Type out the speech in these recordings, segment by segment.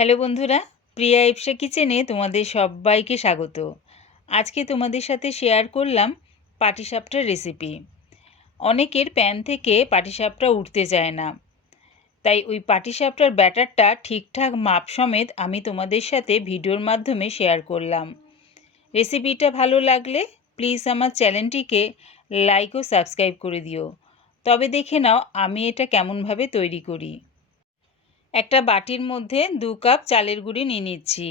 Hello বন্ধুরা, প্রিয়া ইপসা কিচেনে তোমাদের সবাইকে স্বাগত। আজকে তোমাদের সাথে শেয়ার করলাম পাটিসাপটার রেসিপি। অনেকের প্যান থেকে পাটিসাপটা উঠতে চায় না, তাই ওই পাটিসাপটার ব্যাটারটা ঠিকঠাক মাপ সমেত আমি তোমাদের সাথে ভিডিওর মাধ্যমে শেয়ার করলাম। রেসিপিটা ভালো লাগলে প্লিজ আমার চ্যানেলটিকে লাইক ও সাবস্ক্রাইব করে দিও। তবে দেখে নাও আমি এটা কেমনভাবে তৈরি করি। একটা বাটির মধ্যে 2 কাপ চালের গুঁড়ি নিয়ে নিচ্ছি।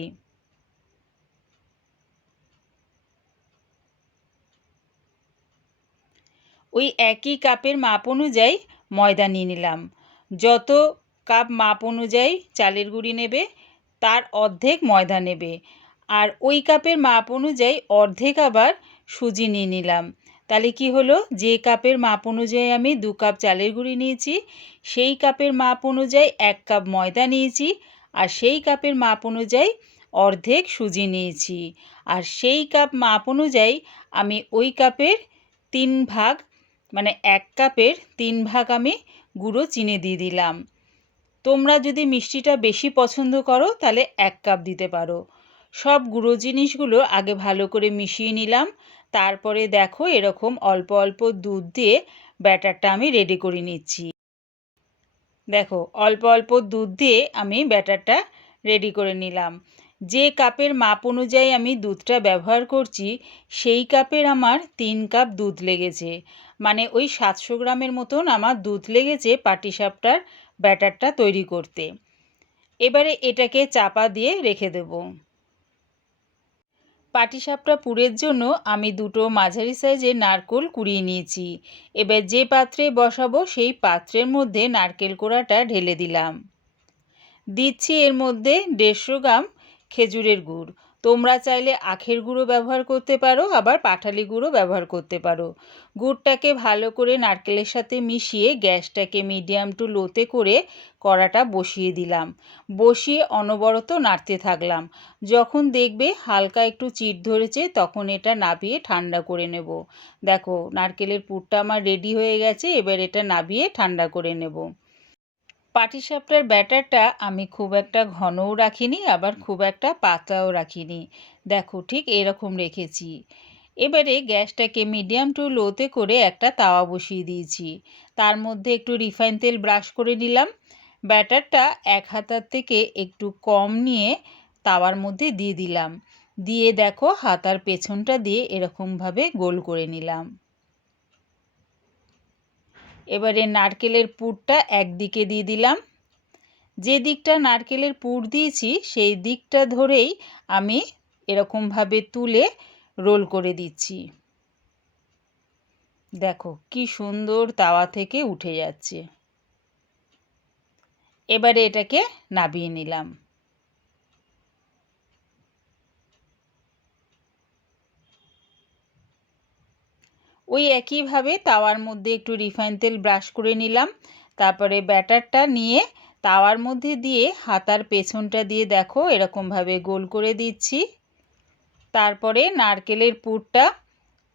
ওই একই কাপের মাপ অনুযায়ী ময়দা নিয়ে নিলাম। যত কাপ মাপ অনুযায়ী চালের গুঁড়ি নেবে তার অর্ধেক ময়দা নেবে, আর ওই কাপের মাপ অনুযায়ী অর্ধেক আবার সুজি নিয়ে নিলাম। তাহলে কি হলো, যে কাপের মাপ অনুযায়ী আমি 2 কাপ চালের গুঁড়ি নিয়েছি সেই কাপের মাপ অনুযায়ী 1 কাপ ময়দা নিয়েছি, আর সেই কাপের মাপ অনুযায়ী অর্ধেক সুজি নিয়েছি, আর সেই কাপ মাপ অনুযায়ী আমি ওই কাপের 3 ভাগ মানে 1 কাপের 3 ভাগ আমি গুঁড়ো চিনি দিয়ে দিলাম। তোমরা যদি মিষ্টিটা বেশি পছন্দ করো তাহলে 1 কাপ দিতে পারো। সব গুঁড়ো জিনিসগুলো আগে ভালো করে মিশিয়ে নিলাম। তারপরে দেখো এরকম অল্প অল্প দুধ দিয়ে ব্যাটারটা আমি রেডি করে নিচ্ছি। দেখো অল্প অল্প দুধ দিয়ে আমি ব্যাটারটা রেডি করে নিলাম। যে কাপের মাপ অনুযায়ী আমি দুধটা ব্যবহার করছি সেই কাপের আমার 3 কাপ দুধ লেগেছে, মানে ওই 700 গ্রামের মতন আমার দুধ লেগেছে পাটিসাপটার ব্যাটারটা তৈরি করতে। এবারে এটাকে চাপা দিয়ে রেখে দেব। পাটিসাপটা পুরের জন্য আমি 2টো মাঝারি সাইজের নারকেল কুড়িয়ে নিয়েছি। এবার যে পাত্রে বসাবো সেই পাত্রের মধ্যে নারকেল কোড়াটা ঢেলে দিলাম। দিচ্ছি এর মধ্যে 150 গ্রাম খেজুরের গুড়। তোমরা চাইলে আখের গুঁড়ো ব্যবহার করতে পারো, আবার পাটালি গুঁড়ো ব্যবহার করতে পারো। গুড়টাকে ভালো করে নারকেলের সাথে মিশিয়ে গ্যাসটাকে মিডিয়াম টু লোতে করে কড়াটা বসিয়ে দিলাম। বসিয়ে অনবরত নাড়তে থাকলাম। যখন দেখবে হালকা একটু চিট ধরেছে তখন এটা নাবিয়ে ঠান্ডা করে নেব। দেখো নারকেলের পুরটা আমার রেডি হয়ে গেছে, এবার এটা নাবিয়ে ঠান্ডা করে নেব। পাটিসাপটার ব্যাটারটা আমি খুব একটা ঘনও রাখিনি, আবার খুব একটা পাতলাও রাখিনি। দেখো ঠিক এরকম রেখেছি। এবারে গ্যাসটাকে মিডিয়াম টু লোতে করে একটা তাওয়া বসিয়ে দিয়েছি। তার মধ্যে একটু রিফাইন তেল ব্রাশ করে নিলাম। ব্যাটারটা 1 হাতার থেকে একটু কম নিয়ে তাওয়ার মধ্যে দিয়ে দিলাম। দিয়ে দেখো হাতার পেছনটা দিয়ে এরকমভাবে গোল করে নিলাম। এবারে নারকেলের পুরটা একদিকে দিয়ে দিলাম। যে দিকটা নারকেলের পুর দিয়েছি সেই দিকটা ধরেই আমি এরকমভাবে তুলে রোল করে দিচ্ছি। দেখো কি সুন্দর তাওয়া থেকে উঠে যাচ্ছে। এবারে এটাকে নাবিয়ে নিলাম। ওই একইভাবে তাওয়ার মধ্যে একটু রিফাইন তেল ব্রাশ করে নিলাম। তারপরে ব্যাটারটা নিয়ে তাওয়ার মধ্যে দিয়ে হাতার পেছনটা দিয়ে দেখো এরকমভাবে গোল করে দিচ্ছি। তারপরে নারকেলের পুরটা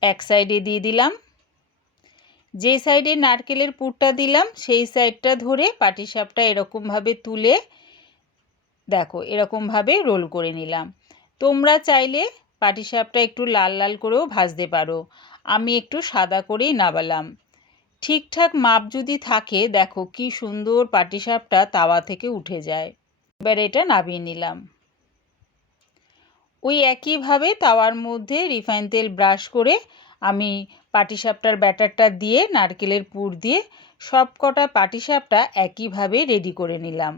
এক সাইডে দিয়ে দিলাম। যে সাইডে নারকেলের পুরটা দিলাম সেই সাইডটা ধরে পাটিসাপটা এরকমভাবে তুলে দেখো এরকমভাবে রোল করে নিলাম। তোমরা চাইলে পাটিসাপটা একটু লাল লাল করেও ভাজতে পারো, আমি একটু সাদা করেই নাবালাম। ঠিকঠাক মাপ যদি থাকে দেখো কি সুন্দর পাটিসাপটা তাওয়া থেকে উঠে যায়। এবার এটা নাবিয়ে নিলাম। ওই একইভাবে তাওয়ার মধ্যে রিফাইন তেল ব্রাশ করে আমি পাটিসাপটার ব্যাটারটা দিয়ে নারকেলের পুর দিয়ে সব কটা পাটিসাপটা একইভাবে রেডি করে নিলাম।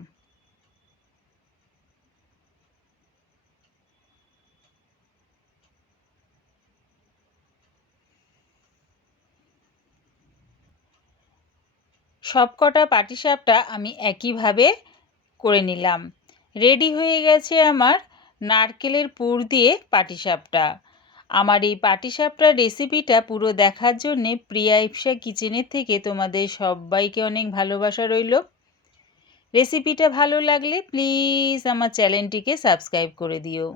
সব কটা পাটিসাপটা আমি একইভাবে করে নিলাম। রেডি হয়ে গেছে আমার নারকেলের পুর দিয়ে পাটিসাপটা। আমার এই পাটিসাপটার রেসিপিটা পুরো দেখার জন্যে প্রিয়া ইপসা কিচেনের থেকে তোমাদের সবাইকে অনেক ভালোবাসা রইল। রেসিপিটা ভালো লাগলে প্লিজ আমার চ্যানেলটিকে সাবস্ক্রাইব করে দিও।